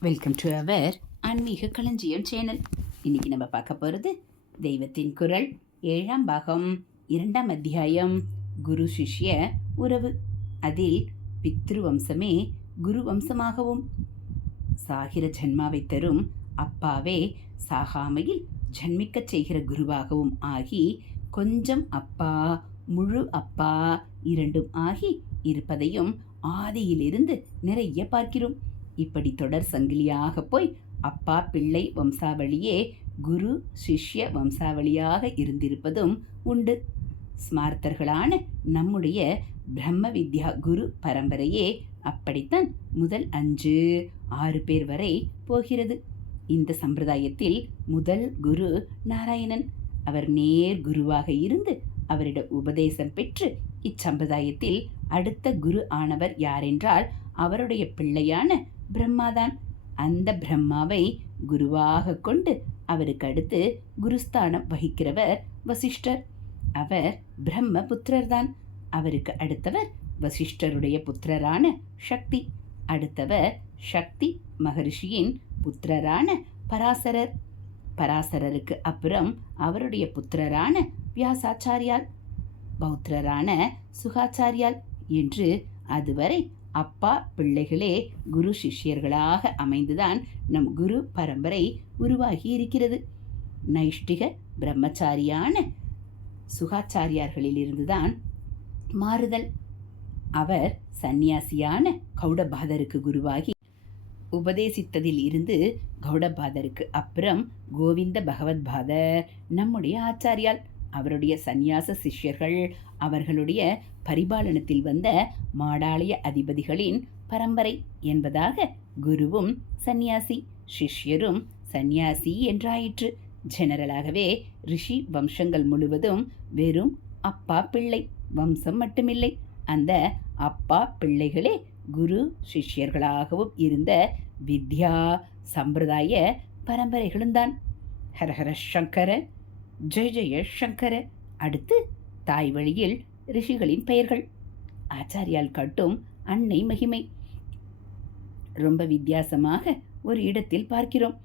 Welcome to our ஆன்மீக களஞ்சியம் channel இன்னைக்கு நம்ம பார்க்க போகிறது தெய்வத்தின் குரல். ஏழாம் பாகம் இரண்டாம் அத்தியாயம் குரு சிஷ்ய உறவு. அதில் பித்ரு வம்சமே குரு வம்சமாகவும் சாகிற ஜன்மாவை தரும் அப்பாவே சாகாமையில் ஜன்மிக்கச் செய்கிற குருவாகவும் ஆகி கொஞ்சம் அப்பா முழு அப்பா இரண்டும் ஆகி இருப்பதையும் ஆதியிலிருந்து நிறைய பார்க்கிறோம். இப்படி தொடர் சங்கிலியாக போய் அப்பா பிள்ளை வம்சாவளியே குரு சிஷ்ய வம்சாவளியாக இருந்திருப்பதும் உண்டு. ஸ்மார்த்தர்களான நம்முடைய பிரம்ம வித்யா குரு பரம்பரையே அப்படித்தான் முதல் அஞ்சு ஆறு பேர் வரை போகிறது. இந்த சம்பிரதாயத்தில் முதல் குரு நாராயணன். அவர் நேர் குருவாக இருந்து அவரிடம் உபதேசம் பெற்று இச்சம்பிரதாயத்தில் அடுத்த குரு ஆனவர் யாரென்றால் அவருடைய பிள்ளையான பிரம்மாதான். அந்த பிரம்மாவை குருவாக கொண்டு அவருக்கு அடுத்து குருஸ்தானம் வகிக்கிறவர் வசிஷ்டர். அவர் பிரம்ம புத்திரர்தான். அவருக்கு அடுத்தவர் வசிஷ்டருடைய புத்திரரான சக்தி. அடுத்தவர் சக்தி மகரிஷியின் புத்திரரான பராசரர். பராசரருக்கு அப்புறம் அவருடைய புத்திரரான வியாசாச்சாரியால் பௌத்திரரான சுகாச்சாரியால் என்று அதுவரை அப்பா பிள்ளைகளே குரு சிஷ்யர்களாக அமைந்துதான் நம் குரு பரம்பரை உருவாகி இருக்கிறது நைஷ்டிக பிரம்மச்சாரியான சுகாச்சாரியார்களிலிருந்துதான் மாறுதல். அவர் சந்நியாசியான கௌடபாதருக்கு குருவாகி உபதேசித்ததில் இருந்து கௌடபாதருக்கு அப்புறம் கோவிந்த பகவத்பாதர் நம்முடைய ஆச்சாரியால் அவருடைய சந்நியாச சிஷ்யர்கள் அவர்களுடைய பரிபாலனத்தில் வந்த மாடாலய அதிபதிகளின் பரம்பரை என்பதாக குருவும் சந்நியாசி சிஷ்யரும் சந்நியாசி என்றாயிற்று. ஜெனரலாகவே ரிஷி வம்சங்கள் முழுவதும் வெறும் அப்பா பிள்ளை வம்சம் மட்டுமில்லை. அந்த அப்பா பிள்ளைகளே குரு சிஷ்யர்களாகவும் இருந்த வித்யா சம்பிரதாய பரம்பரைகளும் தான் ஹரஹர சங்கர ஜெய ஜெய சங்கர அடுத்து தாய் வழியில் ரிஷிகளின் பெயர்கள். ஆச்சாரியால் காட்டும் அன்னை மகிமை. ரொம்ப வித்தியாசமாக ஒரு இடத்தில் பார்க்கிறோம்.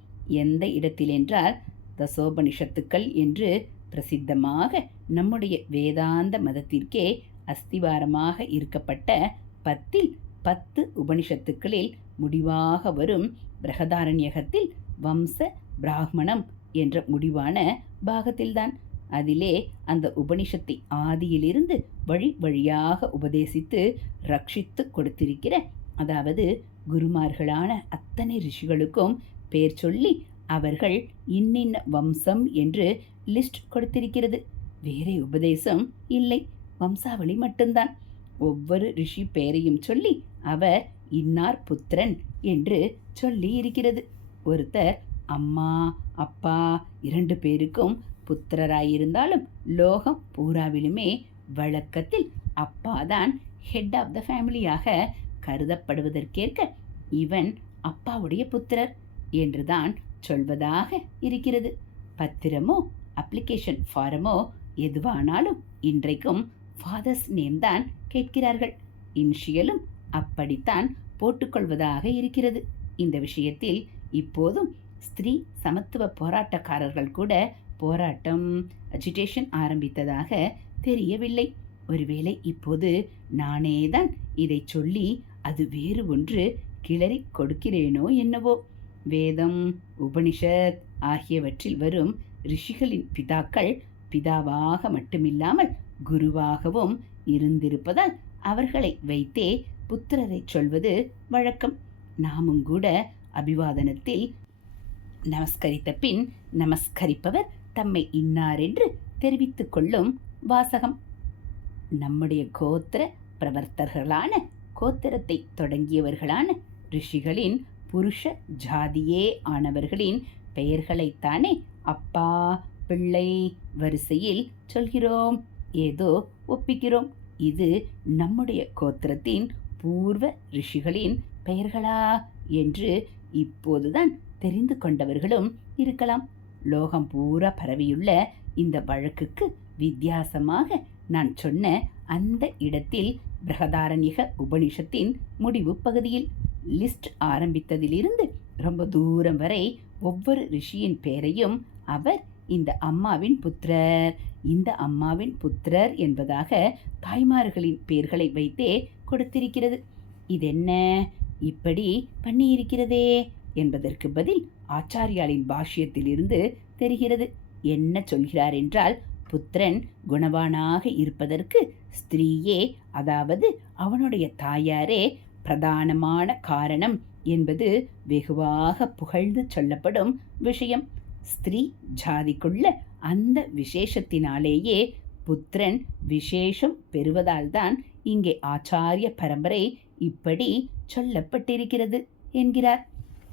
எந்த இடத்தில் என்றால் தசோபனிஷத்துக்கள் என்று பிரசித்தமாக நம்முடைய வேதாந்த மதத்திற்கே அஸ்திவாரமாக இருக்கப்பட்ட பத்தில் பத்து உபனிஷத்துக்களில் முடிவாக வரும் பிரகதாரண்யகத்தில் வம்ச பிராமணம் என்ற முடிவான பாகத்தில்தான். அதிலே அந்த உபனிஷத்தை ஆதியிலிருந்து வழி வழியாக உபதேசித்து ரட்சித்து கொடுத்திருக்கிற அதாவது குருமார்களான அத்தனை ரிஷிகளுக்கும் பேர் சொல்லி அவர்கள் இன்னின்ன வம்சம் என்று லிஸ்ட் கொடுத்திருக்கிறது. வேறே உபதேசம் இல்லை. வம்சாவளி மட்டும்தான். ஒவ்வொரு ரிஷி பெயரையும் சொல்லி அவர் இன்னார் புத்திரன் என்று சொல்லி இருக்கிறது ஒருத்தர் அம்மா அப்பா இரண்டு பேருக்கும் புத்திரராயிருந்தாலும் லோகம் பூராவிலுமே வழக்கத்தில் அப்பாதான் ஹெட் ஆஃப் த ஃபேமிலியாக கருதப்படுவதற்கேற்க இவன் அப்பாவுடைய புத்திரர் என்றுதான் சொல்வதாக இருக்கிறது. பத்திரமோ அப்ளிகேஷன் ஃபாரமோ எதுவானாலும் இன்றைக்கும் ஃபாதர்ஸ் நேம் தான் கேட்கிறார்கள். இன்ஷியலும் அப்படித்தான் போட்டுக்கொள்வதாக இருக்கிறது. இந்த விஷயத்தில் இப்போதும் ஸ்திரீ சமத்துவ போராட்டக்காரர்கள் கூட போராட்டம் அஜிடேஷன் ஆரம்பித்ததாக தெரியவில்லை. ஒருவேளை இப்போது நானே தான் இதை சொல்லி அது வேறு ஒன்று கிளறி கொடுக்கிறேனோ என்னவோ? வேதம் உபனிஷத் ஆகியவற்றில் வரும் ரிஷிகளின் பிதாக்கள் பிதாவாக மட்டுமில்லாமல் குருவாகவும் இருந்திருப்பதால் அவர்களை வைத்தே புத்திரரை சொல்வது வழக்கம். நாமும் கூட அபிவாதனத்தில் நமஸ்கரித்த பின் நமஸ்கரிப்பவர் தம்மை இன்னார் என்று தெரிவித்துக் கொள்ளும் வாசகம். நம்முடைய கோத்திர பிரவர்த்தர்களான கோத்திரத்தை தொடங்கியவர்களான ரிஷிகளின் புருஷ ஜாதியே ஆனவர்களின் பெயர்களைத்தானே அப்பா பிள்ளை வரிசையில் சொல்கிறோம் ஏதோ ஒப்பிக்கிறோம். இது நம்முடைய கோத்திரத்தின் பூர்வ ரிஷிகளின் பெயர்களா என்று இப்போதுதான் தெரிந்து கொண்டவர்களும் இருக்கலாம். லோகம் பூரா பரவியுள்ள இந்த வழக்குக்கு வித்தியாசமாக நான் சொன்ன அந்த இடத்தில் பிரகதாரண்யக உபனிஷத்தின் முடிவு பகுதியில் லிஸ்ட் ஆரம்பித்ததிலிருந்து ரொம்ப தூரம் வரை ஒவ்வொரு ரிஷியின் பெயரையும் அவர் இந்த அம்மாவின் புத்திரர் இந்த அம்மாவின் புத்திரர் என்பதாக தாய்மார்களின் பெயர்களை வைத்தே கொடுத்திருக்கிறது. இதென்ன? இப்படி பண்ணியிருக்கிறதே? என்பதற்கு பதில் ஆச்சாரியாலின் பாஷ்யத்திலிருந்து தெரிகிறது. என்ன சொல்கிறார் என்றால் புத்திரன் குணவானாக இருப்பதற்கு ஸ்திரீயே அதாவது அவனுடைய தாயாரே பிரதானமான காரணம் என்பது வெகுவாக புகழ்ந்து சொல்லப்படும் விஷயம். ஸ்திரீ ஜாதிக்குள்ள அந்த விசேஷத்தினாலேயே புத்திரன் விசேஷம் பெறுவதால்தான் இங்கே ஆச்சாரிய பரம்பரை இப்படி சொல்லப்பட்டிருக்கிறது என்கிறார்.